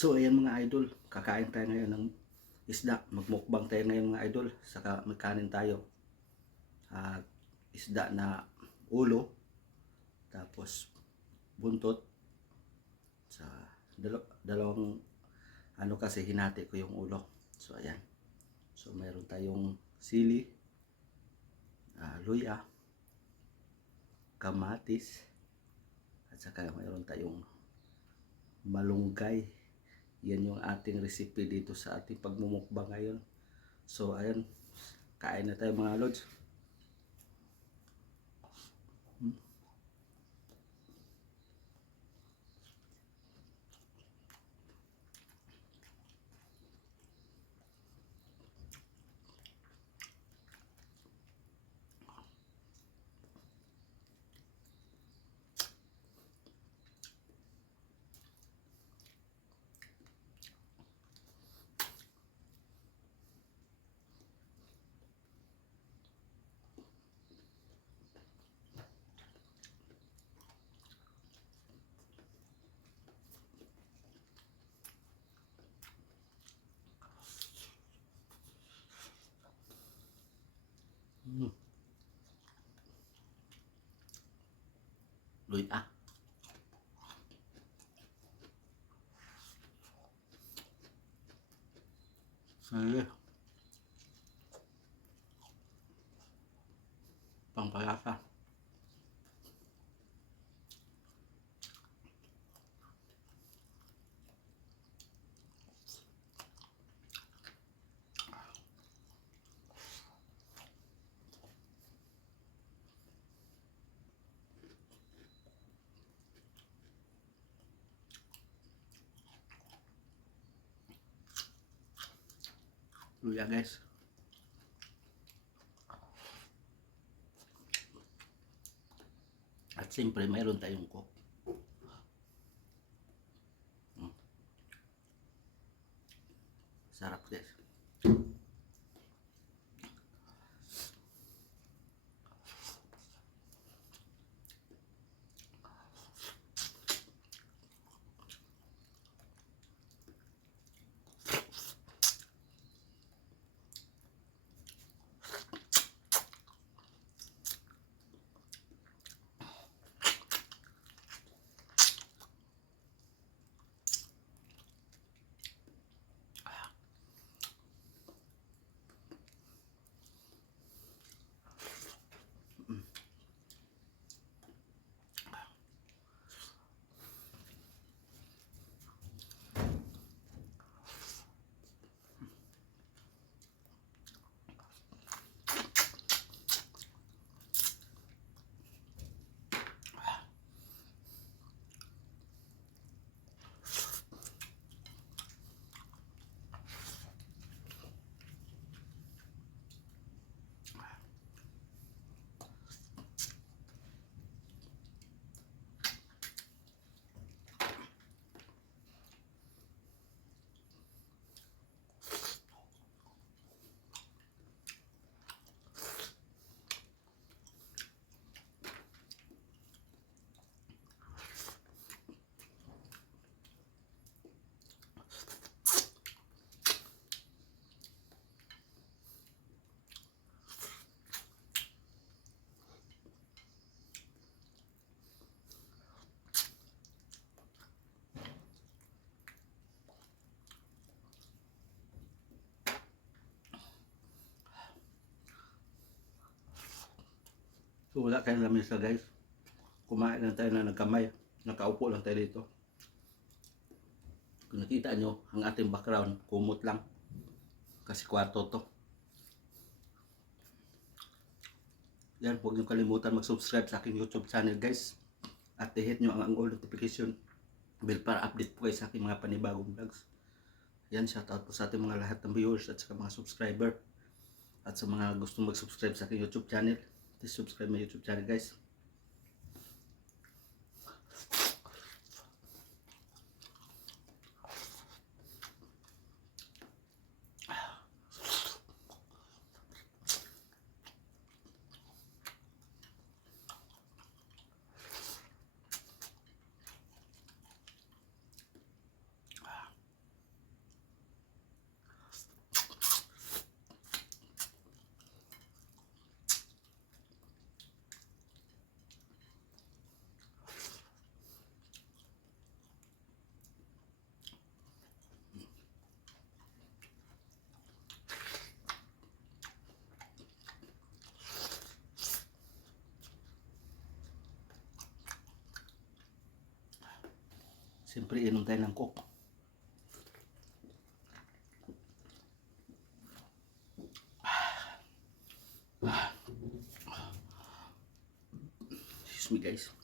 So ayan mga idol, kakain tayo ngayon ng isda. Magmukbang tayo ngayon mga idol, saka magkanin tayo. At isda na ulo, tapos buntot. Sa dalawang ano kasi hinati ko yung ulo. So ayan. So mayroon tayong sili, luya, kamatis, at saka mayroon tayong malunggay. Yan yung ating recipe dito sa ating pagmumukbang ngayon. So ayan, kain na tayo mga lods. Luya. Sige. Pampalasa. Luya guys. At siyempre mayroon tayong coke. Sarap guys. So wala tayong lamesa guys. Kumain lang tayo na nagkamay. Nakaupo lang tayo dito. Kung nakita nyo, ang ating background, kumot lang. Kasi kwarto to. Yan, huwag nyo kalimutan mag-subscribe sa aking YouTube channel guys. At i-hit nyo ang all notification bell para update po kayo sa aking mga panibagong vlogs. Yan, shoutout po sa ating mga lahat ng viewers at sa mga subscriber. At sa mga gustong mag-subscribe sa aking YouTube channel, please subscribe my YouTube channel guys. Siyempre inom tayo ng coke. Excuse me guys.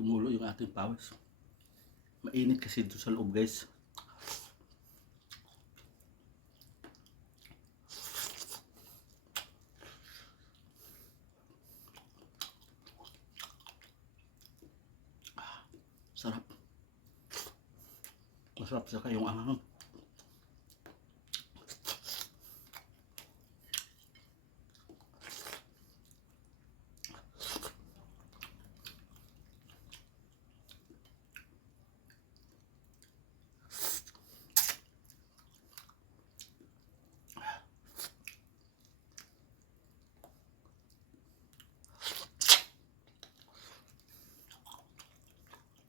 Tumulo yung ating pawis. Mainit kasi dito sa loob guys. Sarap. Masarap sa kayong anghang.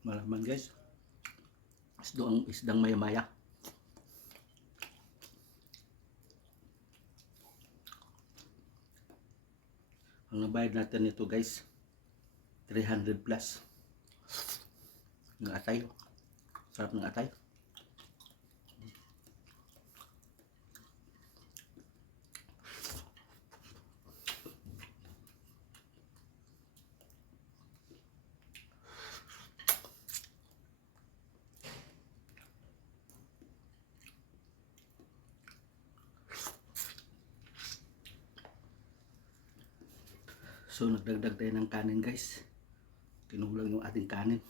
Malaman guys. Isdang maya-maya. Ang nabayad natin nito guys, 300 plus. Ng atay. Sarap ng atay. So nagdagdag tayo ng kanin guys. Kinulang yung ating kanin.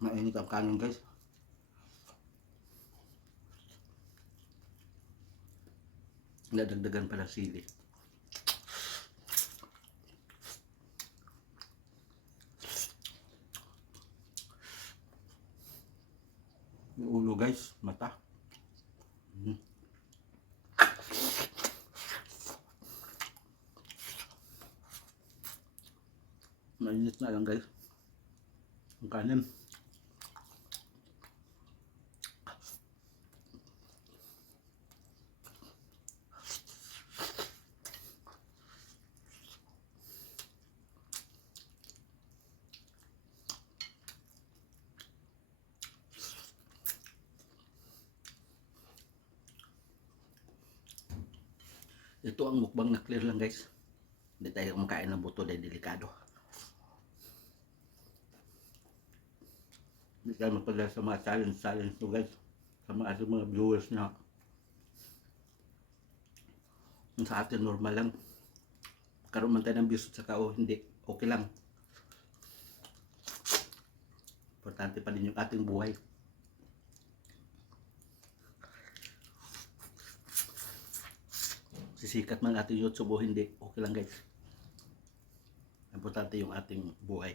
Mainit ang kanin guys. Nadagdagan pa ng sili. Yung ulo guys, mata. Mainit na lang guys ang kanin. Ito ang mukbang na clear lang guys. Hindi tayo kumakain ng buto dahil delikado. Hindi tayo magpadala sa mga challenge to guys. Sa mga viewers na sa atin normal lang. Karoon man tayo ng views at saka hindi, okay lang. Importante pa din yung ating buhay. Sisikat man ating YouTube o hindi, okay lang guys. Importante yung ating buhay.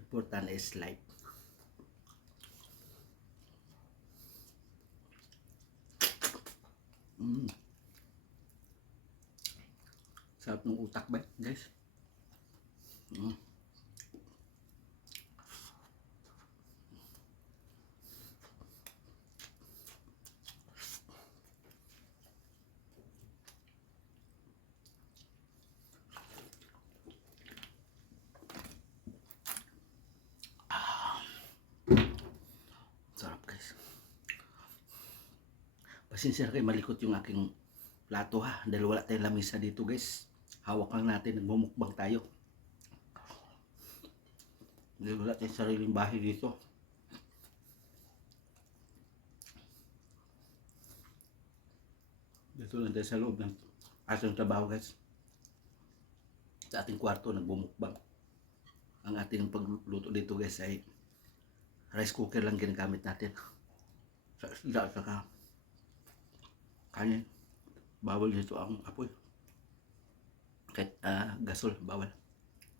Important is life. Sarap ng utak ba guys? Sarap guys. Pasensya na kayo, malikot yung aking plato ha. Dahil wala tayong lamisa dito guys. Hawak lang natin, nagmumukbang tayo. Dahil wala tayong sariling bahay dito. Dito lang tayo sa loob ng ating trabaho guys. Sa ating kwarto, nagbumukbang. Ang ating pagluto dito guys ay rice cooker lang ginagamit natin. sa isda saka kanin. Bawal dito ang apoy. Kahit gasol, bawal.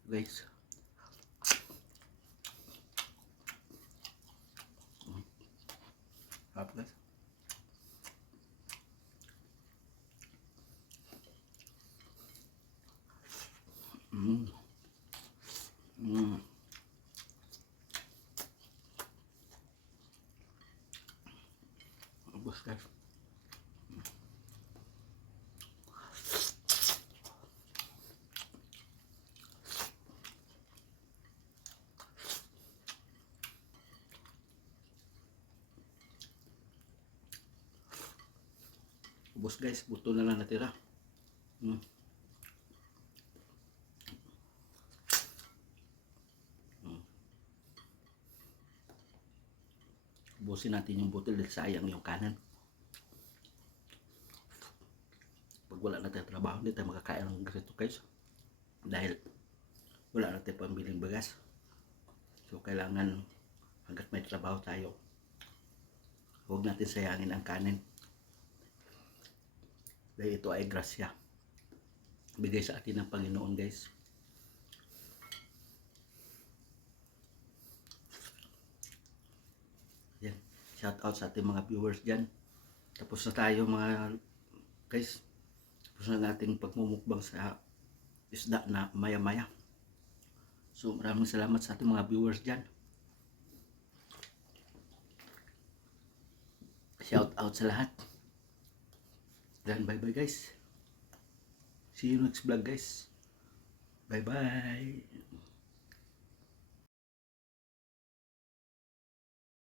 Guys. Sarap guys. Mm. Mm. Ubus guys. Ubus guys, buto na lang natira. Mm. Ubusin natin yung butil dahil sayang yung kanan. Pag wala na tayong trabaho, hindi tayo makakain ng ganito guys. Dahil wala na tayong pambiling bagas. So kailangan hanggat may trabaho tayo, huwag natin sayangin ang kanin. Dahil ito ay grasya. Bigay sa atin ng Panginoon guys. Yan. Shout out sa ating mga viewers dyan. Tapos na tayo mga guys. Tapos na nating pagmumukbang sa isda na maya-maya. So maraming salamat sa ating mga viewers dyan. Shout out sa lahat. Dan bye bye guys. See you next vlog guys. Bye bye.